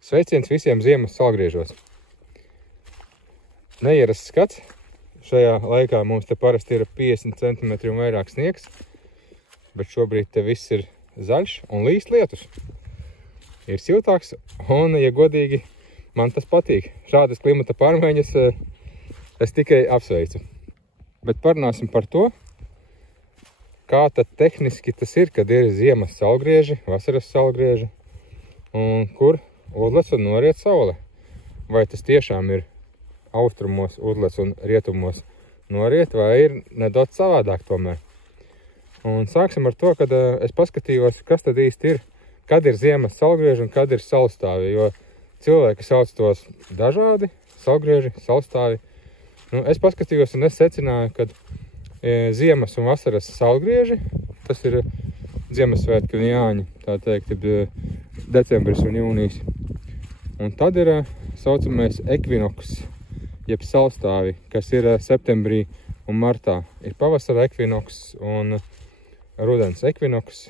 Sveiciens visiem ziemas salgriežos. Neierasts skats. Šajā laikā mums te parasti ir 50 cm un vairāk sniegs, bet šobrīd te viss ir zaļš un līst lietus. Ir siltāks un, ja godīgi, man tas patīk. Šādas klimata pārmaiņas es tikai apsveicu. Bet parunāsim par to, kā tad tehniski tas ir, kad ir ziemas salgrieži, vasaras salgrieži un kur uzlec un noriet saule. Vai tas tiešām ir austrumos uzlec un rietumos noriet, vai ir nedaudz savādāk tomēr. Un sāksim ar to, kad es paskatījos, kas tad īsti ir, kad ir ziemas salgrieži un kad ir saulstāvi, jo cilvēki sauc tos dažādi, salgrieži, saulstāvi. Nu, es paskatījos un es secināju, kad ziemas un vasaras salgrieži, tas ir Ziemassvētki un Jāņi, tā teikt, decembris un jūnijas. Un tad ir saucamais ekvinoks, jeb saulstāvi, kas ir septembrī un martā. Ir pavasara ekvinoks un rudens ekvinoks.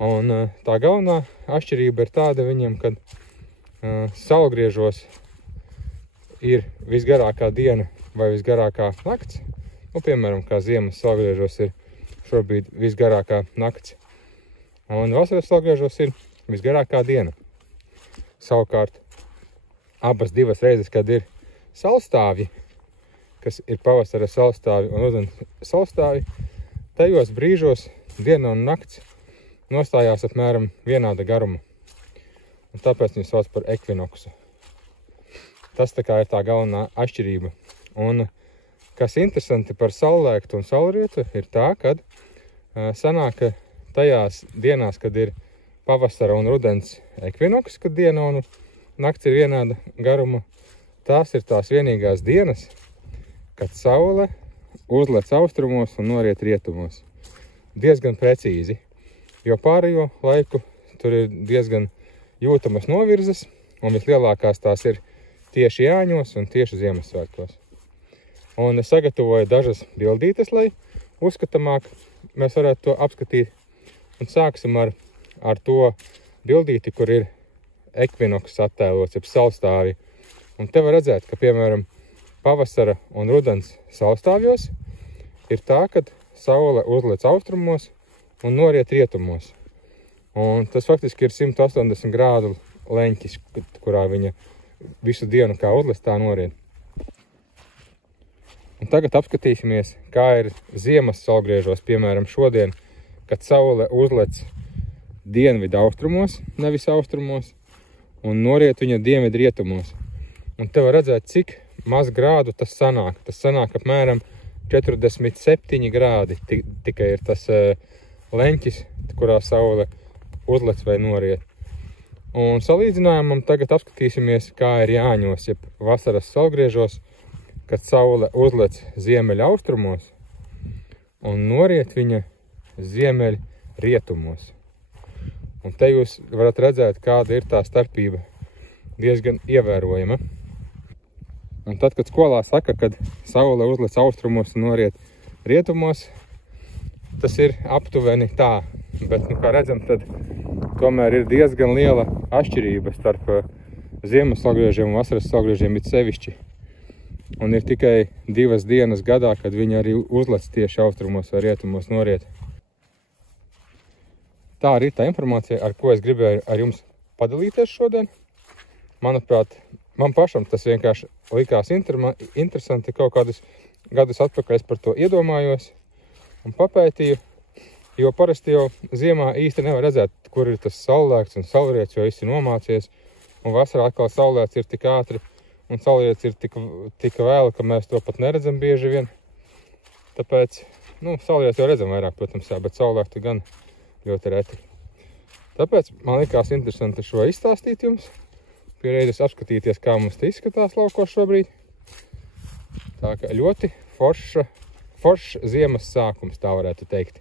Un tā galvenā atšķirība ir tāda viņiem, kad salgriežos ir visgarākā diena vai visgarākā nakts. Nu, piemēram, kā ziemas salgriežos ir šobrīd visgarākā nakts. Un vasaras salgriežos ir visgarākā diena. Savukārt, abas divas reizes, kad ir saulstāvji, kas ir pavasara saulstāvji un rudens saulstāvji, tajos brīžos diena un nakts nostājās apmēram vienāda garuma. Un tāpēc viņu sauc par ekvinoksu. Tas tā kā ir tā galvenā atšķirība. Un kas interesanti par saulēktu un saulrietu ir tā, kad sanāk tajās dienās, kad ir pavasara un rudens ekvinoks, kad diena un nakts ir vienāda garuma, tās ir tās vienīgās dienas, kad saule uzlec austrumos un noriet rietumos. Diezgan precīzi, jo pārējo laiku tur ir diezgan jūtamas novirzes, un vislielākās tās ir tieši Jāņos un tieši Ziemassvētkos. Un es sagatavoju dažas bildītes, lai uzskatamāk mēs varētu to apskatīt. Un sāksim ar to bildīti, kur ir ekvinoks attēlots, jeb saulstāvi. Un te var redzēt, ka, piemēram, pavasara un rudens saulstāvjos ir tā, kad saule uzlec austrumos un noriet rietumos. Un tas faktiski ir 180 grādu leņķis, kurā viņa visu dienu kā uzlec, tā noriet. Un tagad apskatīsimies, kā ir ziemas salgriežos, piemēram, šodien, kad saule uzlec dienvidu austrumos, nevis austrumos, un noriet viņa dienvidu rietumos. Un te var redzēt, cik maz grādu tas sanāk. Tas sanāk apmēram 47 grādi, tikai ir tas leņķis, kurā saule uzlec vai noriet. Un salīdzinājumam tagad apskatīsimies, kā ir Jāņos, jeb vasaras salgriežos, kad saule uzlec ziemeļa austrumos un noriet viņa ziemeļa rietumos. Un te jūs varat redzēt, kāda ir tā starpība diezgan ievērojama. Un tad, kad skolā saka, kad saule uzlec austrumos un noriet rietumos, tas ir aptuveni tā. Bet, kā redzam, tad tomēr ir diezgan liela atšķirība starp ziemas salgriežiem un vasaras salgriežiem it sevišķi. Un ir tikai 2 dienas gadā, kad viņi arī uzlec tieši austrumos vai rietumos noriet. Tā arī ir tā informācija, ar ko es gribēju ar jums padalīties šodien. Manuprāt, man pašam tas vienkārši likās interesanti. Kaut kādus gadus atpakaļ es par to iedomājos un papētīju, jo parasti jau ziemā īsti nevar redzēt, kur ir tas saulēkts un saulriets, jo visi nomācies. Un vasarā atkal saulēkts ir tik ātri un saulriets ir tik vēlu, ka mēs to pat neredzam bieži vien. Tāpēc, saulriets jau redzam vairāk, protams, bet saulēktu gan ļoti reti. Tāpēc man likās interesanti šo izstāstīt jums. Pierēdus apskatīties, kā mums te izskatās laukos šobrīd. Tā kā ļoti foršs ziemas sākums, tā varētu teikt.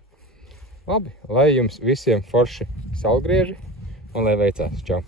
Labi, lai jums visiem forši salgrieži un lai veicās. Čau!